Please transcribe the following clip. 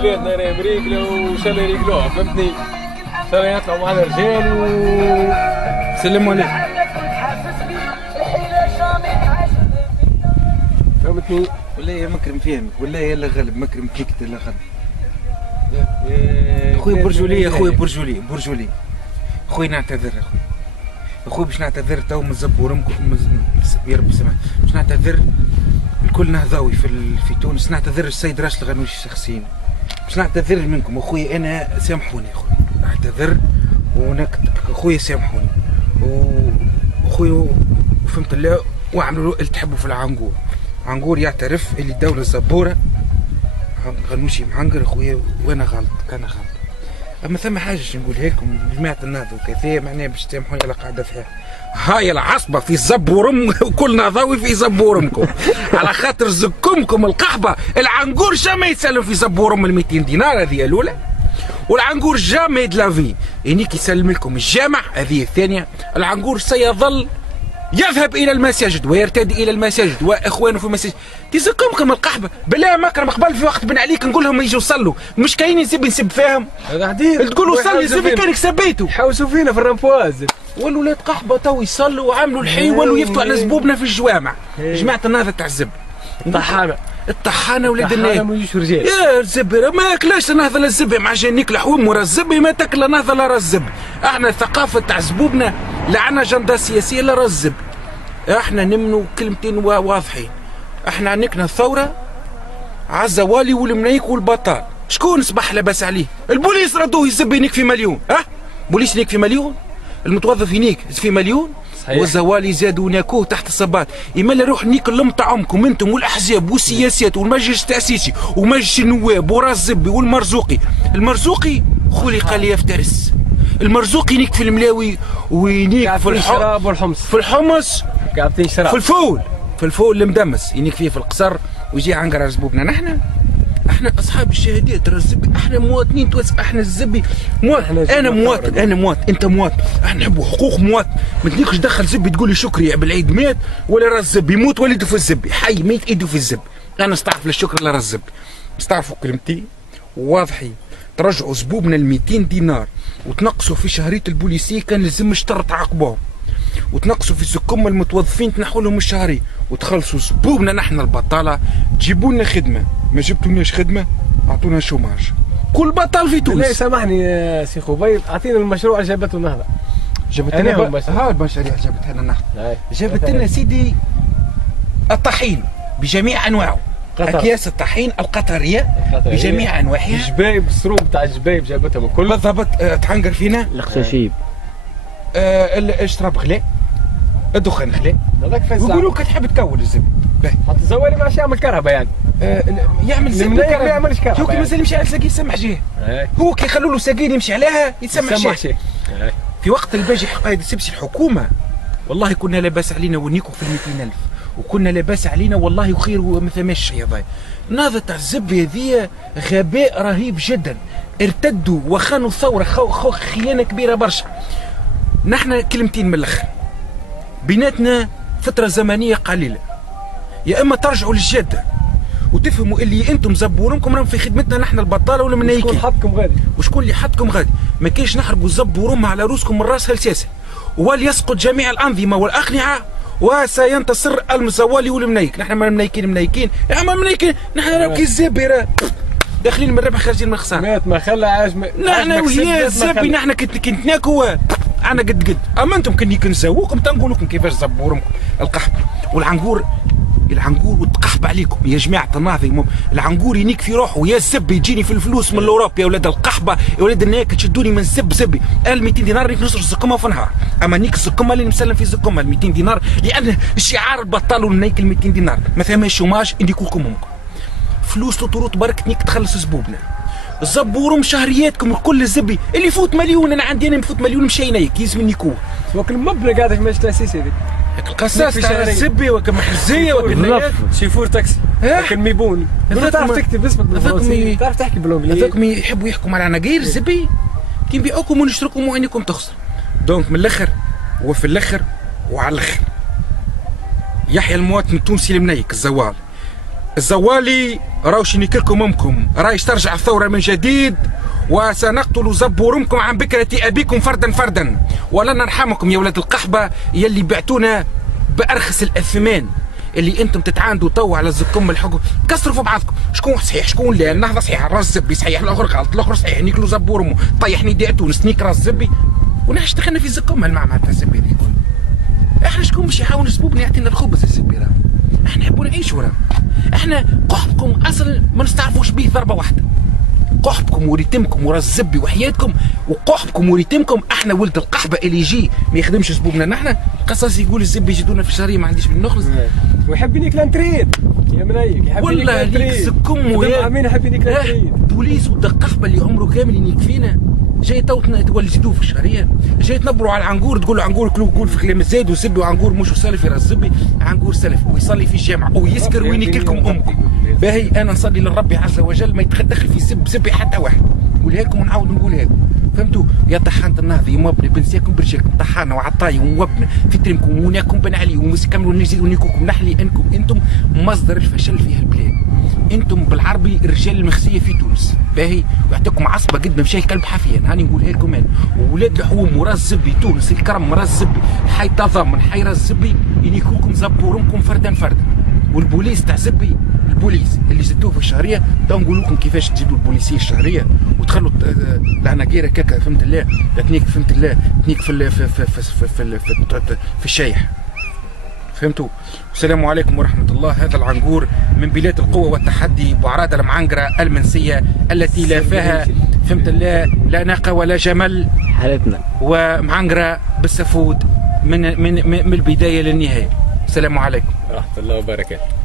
بلادنا راهم رجله وشال رجلوها فهمتني. شال يطلعوا مع الرجال وسلموا عليه فهمتني. ولا يا مكرم فهمك ولا يلا غلب مكرم فيك لا غلب. خويا برجولي خويا برجولي خويا نعتذر اخوي باش نعتذر تو من زبورمكم يا رب سمح باش نعتذر الكل نهضاوي في تونس. نعتذر السيد راشد الغنوشي شخصيا باش نعتذر منكم اخويا. انا سامحوني اخويا اعتذر اخويا سامحوني واخويا فهمت الله واعملوا اللي تحبوا في العنقور. عنقور يعترف اللي الدولة الزبورة غنوشي معنقر اخويا وانا غلط كان غلط. اما ثم حاجه نقولها لكم جماعه النهضه وكذا معناها باش تسامحوني على قاعده فيها. هاي العصبه في زبورم وكل نهضاوي في زبورمكم على خاطر زكمكم القحبه. العنقور جامي يتسلم في زبورم ال 200 دينار هذه الاولى، والعنقور جامي دلافي انيك يسلم لكم الجامع هذه الثانيه. العنقور سيظل يذهب الى المساجد ويرتدي الى المساجد واخوانه في المساجد. تزكمكم القحبه بالله مكرم قبل في وقت بن عليك نقول لهم يجوا يصلوا مش كاين نسب فيهم تقولوا صلي زبي كانك سبيتوا حوسوا فينا في الرمفواز. والولاد قحبه تو يصلوا وعملوا الحي ولوا يفتوا على زبوبنا في الجوامع. جماعه النهضه تاع الزب الطحانه ولاد الناس مش رجال يا الزبي ما ياكلاش النهضه لا الزبي مع جانيك لحوم ورا الزبي ما تاكل النهضه لا راه الزبي. احنا الثقافه تاع زبوبنا لا عنا جنده سياسيه لا راه الزبي. احنا نمنوا كلمتين واضحين. احنا عندنا الثوره عالزوالي والمنايك والبطال. شكون صبح لاباس عليه؟ البوليس ردوه يزب ينيك في مليون. بوليس ينيك في مليون، المتوظف ينيك في مليون صحيح. والزوالي زادوا ناكوه تحت الصباط. يمال روح نيك اللم تاعكم انتم والاحزاب والسياسات والمجلس التاسيسي ومجلس النواب وراس الزبي والمرزوقي. المرزوقي خلق ليفترس. المرزوقي ينيك في الملاوي وينيك في الشراب والحمص في الحمص قاعدين شراب في الفول المدمس ينيك فيه في القصر ويجي عنقر زبوبنا. احنا اصحاب الشهادات ترى الزبي. احنا مواطنين توانسه. احنا الزبي انا مواطن انت مواطن. احنا نحبوا حقوق مواطن. ما تجيكش تدخل زبي تقول لي شكري يا بالعيد مات ولا راه الزبي يموت ولده في الزبي حي ميت ايده في الزبي. انا نستعرف للشكر لا راه الزبي. نستعرفوا كلمتي واضحين. ترجعوا زبوبنا ال 200 دينار وتنقصوا في شهريه البوليسيه كان لازم الشطر تعاقبوهم وتنقصوا في الزكم المتوظفين تنحوا لهم الشهري وتخلصوا زبوبنا نحن البطاله. جيبوا لنا خدمه ما جبتوناش خدمه اعطونا شوماج. كل بطال في تونس. لا سامحني يا سي خبيب اعطينا المشروع جابته النهضه. جابت لنا المشاريع جابتها لنا النهضه. جابت لنا سيدي الطحين بجميع انواعه. اكياس الطحين القطريه بجميع انواعها. الجبايب السروم تاع الجبايب جابتها من كل بالضبط. تحنقر فينا الخشاشيب الاشراب غلاء الدخان غلاء. يقولوا لك تحب تكون الزبد حتى الزوالي ما يعمل كهرباء يعني يعمل زبد ما يعملش كهرباء. هو كي مازال يمشي على ساقي يسمح جهه. هو كي يخلوا له ساقين يمشي عليها يتسمح جهه. في وقت الباجي قايد السبسي الحكومه والله كنا لاباس علينا ونيكو في 200,000 وكنا لاباس علينا والله وخير وما ثماش شيء. النهضه تاع الزبي هذه غباء رهيب جدا. ارتدوا وخانوا الثوره خيانه كبيره برشا. نحن كلمتين من الاخر بيناتنا فتره زمنيه قليله. يا اما ترجعوا للجاده وتفهموا اللي انتم زبورمكم راهم في خدمتنا نحن البطاله ولا منايكين. شكون حطكم غادي وشكون اللي حطكم غادي. ما كاينش نحرقوا زبورم على روسكم من راسها لساسها. وليسقط جميع الانظمه والاقنعه وسينتصر المزوالي والمنايك. نحن ما منايكين يا اما منايكين. نحن راهو كي الزبيره داخلين من الربح خارجين من الخساره. مات ما خلى عاش نحن وهي الزبي. نحن كنت ناكو انا قد اما انتم كني كنزوقكم تنقول لكم كيفاش زبورمكم القحب والعنقور. العنقور وتقحب عليكم يا جماعه النهضه. العنقور ينيك في روحه يا الزب يجيني في الفلوس من الاوروب يا ولاد القحبه يا ولاد الناك تشدوني من زبي. انا 200 دينار نيك نصرف زقمه في نهار. اما نيك الزقمه اللي مسلم في زقمه 200 دينار لان شعار البطال والنيك 200 دينار ما ثماش شوماج نديكو لكم امكم. فلوس طروط برك نيك تخلص زبوبنا. زبوروا شهرياتكم كل الزبي اللي يفوت مليون. انا عندي انا نفوت مليون مشينا يلزم نيكو. وكل المبلغ قاعد في مجلس التاسيس هذيك القصاص تاع الزبي وكم حزيه وكم شيفور تاكسي وكم ميبون. تعرف تكتب اسمك بالفرنسي تعرف تحكي بالانجليزي. هذوك يحبوا يحكوا على عناقير الزبي كي نبيعوكم ونشتركم وعينكم تخسر. دونك من الاخر وفي الاخر وعلى الاخر يحيى المواطن التونسي المنيك الزوال. الزوالي راوش نكلكم امكم، رايش ترجع الثوره من جديد، وسنقتل زبورمكم عن بكرة ابيكم فردا فردا، ولن نرحمكم يا ولاد القحبه يلي بعتونا بارخص الاثمان، اللي انتم تتعاندوا تو على زكم الحكم، كسروا في بعضكم، شكون صحيح شكون لا، النهضه صحيح، راس زبي صحيح، الاخر غلط، الاخر صحيح، نيكلو زبورمو، طيح نداء تونس، نيك راس زبي، ونحن دخلنا في زكم المعمعة تاع الزبي هذيك. احنا شكون باش يحاول يسبوبنا يعطينا الخبز الزبي راه؟ احنا نحبوا نعيشوا راه. احنا قحبكم اصلا ما نستعرفوش به ضربه واحده. قحبكم وريتمكم وراس الزبي وحياتكم، وقحبكم وريتمكم، احنا ولد القحبه اللي يجي ما يخدمش سبوبنا نحن، قصص يقول الزبي يجدونا في الشهريه ما عنديش من نخلص. ويحب ياكل انتريد يا منيك، يحب والله ليك زكم ويا مين يحب ياكل انتريد. بوليس ولد القحبه اللي عمره كامل يكفينا، جاي تو تولجدوه في الشهريه، جاي تنبروا على العنقور، تقول له عنقور كلو قول في كلام الزايد وزبي، وعنقور مش سالف راس زبي، عنقور سلف ويصلي في الجامع ويسكر وينكلكم امكم. باهي انا نصلي للرب عز وجل ما يتدخل في زبي حتى واحد، نقولها لكم ونعاود نقولها لكم، فهمتوا؟ يا طحانة النهضة يا موبني بنسياكم برجالكم، طحانة وعطاي وموبنة في ترمكم وناكم بن علي ومسكملوا نزيد ونيكوكم نحلي، انتم مصدر الفشل في هالبلاد. انتم بالعربي الرجال المخزيه في تونس، باهي، ويعطيكم عصبه قد ما مشى كلب حافيا، هاني نقولها لكم انا، وولاد الحوم وراس زبي تونس الكرم راس زبي، حي تضامن حي راس زبي، ينيكوكم زبورمكم فردا فردا. والبوليس تاع زبي، البوليس اللي زدوه في الشهريه، تو نقول لكم كيفاش تزيدوا البوليسيه الشهريه وتخلوا العناقيره كاكا، فهمت الله؟ تنيك فهمت الله، تنيك في الشايح، فهمتوا؟ والسلام عليكم ورحمة الله. هذا العنقور من بلاد القوة والتحدي بعرادة المعنقرة المنسية التي لا فيها فهمت الله لا ناقة ولا جمل، حالتنا ومعنقرة بالسفود من البداية للنهاية. السلام عليكم ورحمة الله وبركاته.